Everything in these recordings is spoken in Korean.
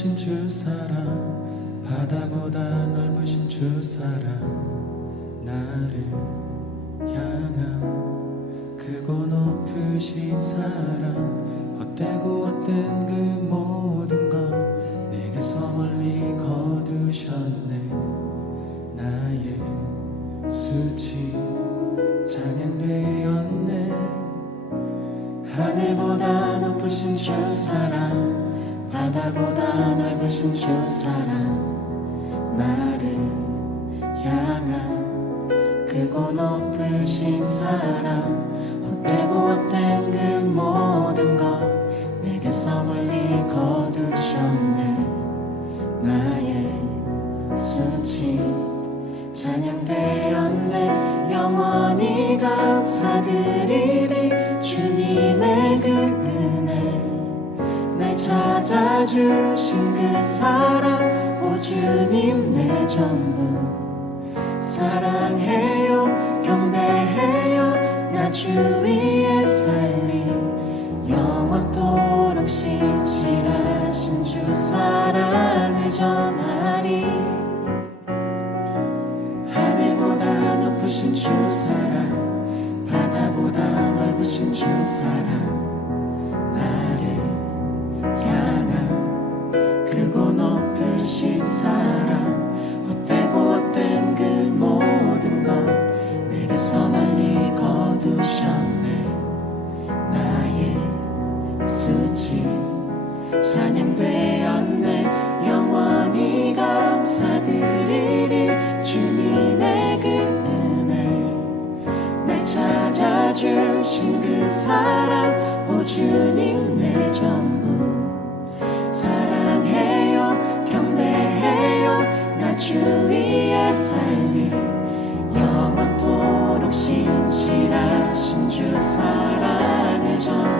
넓으신 주 사랑 바다보다 넓으신 주 사랑 나를 향한 크고 높으신 사랑 헛되고 헛된 그 모든 것 내게서 멀리 거두셨네. 나의 수치 찬양되었네. 하늘보다 높으신 주 사랑 바다보다 넓으신 주 사랑 나를 향한 크고 높으신 사랑. 헛되고 헛된 그 모든 것 내게서 멀리 거두셨네. 나의 수치 찬양되었네. 영원히 감사드리리 찾아주신 그 사랑 오 주님 내 전부. 사랑해요 경배해요 나 주 위에 살리 영원토록 신실하신 주 사랑을 전하리. 하늘보다 높으신 주 사랑 바다보다 넓으신 주 사랑 그 사랑 오 주님 내 전부. 사랑해요 경배해요 나 주 위에 살리. 영원토록 신실하신 주 사랑을 전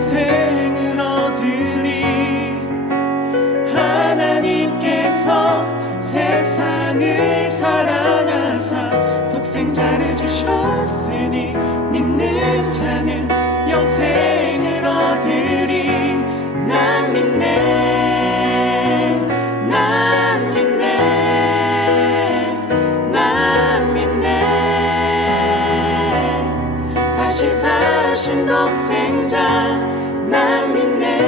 자 신 독생자 난 믿네